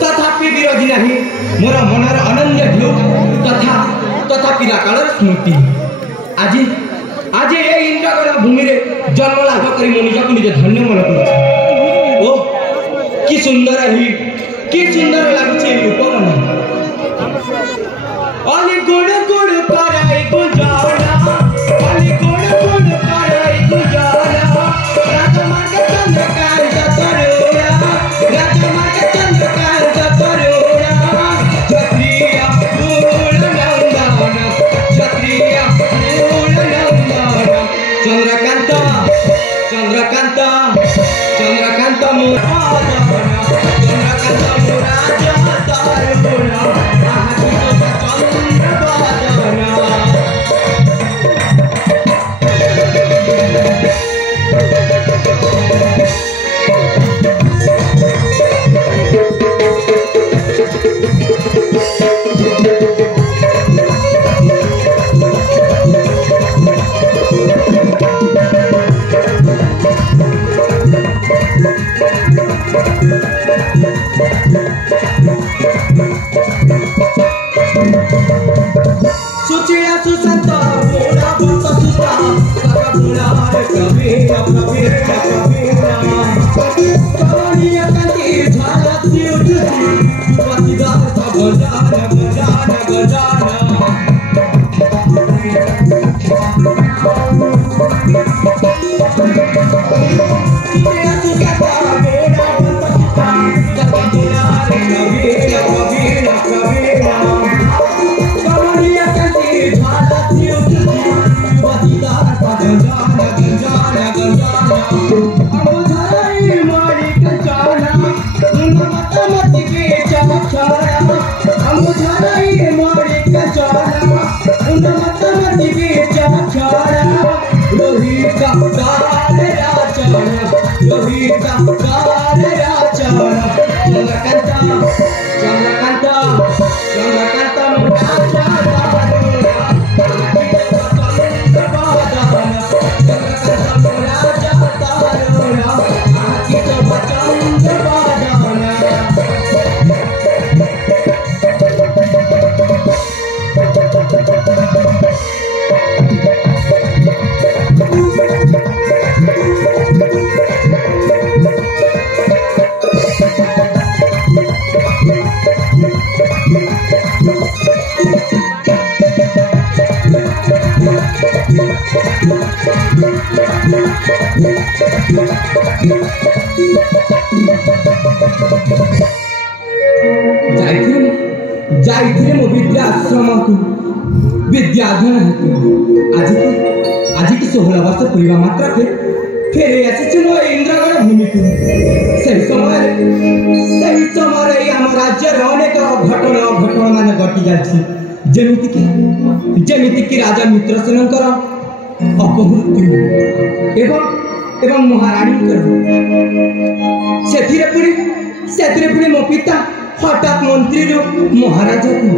तथापि विरोधी नहीं मोर मनर अनन्य ढेउ तथा तथा पिला कालर स्मृति आज आज ए इंद्रगढ़ भूमि रे जन्म लाभ करी मो निजक निज धन्य मन कर ओ कि सुंदर लागुचे उपवन अली गुड़ गुड़ कराई गुजारा अली गुड़ गुड़ कराई गुजारा राजमार्ग चंद्रकांत तरुणा राजमार्ग चंद्रकांत तरुणा क्षत्रिय मूल नंदन क्षत्रिय मूल नंदन चंद्रकांत चंद्रकांत चंद्रकांत मुरादन चंद्रकांत मुराद तरुणा सुचिया सुसंत मोरा भक्त सुता सका पुरार कबीरा कबीरा कबीरा कवनिया कंती झालती उठती पतिदार सब गजान गजान गजान सुचिया सुसंत मोरा भक्त सुता सका पुरार कबीरा कबीरा कबीरा जाइथिले मो विद्या आश्रम को विद्या अध्ययन हेतु आज की 16 वर्ष पूर्वा मात्र फेरे आसी मो इंद्रगढ़ भूमि को सही समय आम राज्य अनेक घटना मान घटी जाती जेमिति की राजा मित्रसेन अपमृत्यु एवं महारानी से मो पिता हठात मंत्री महाराजा को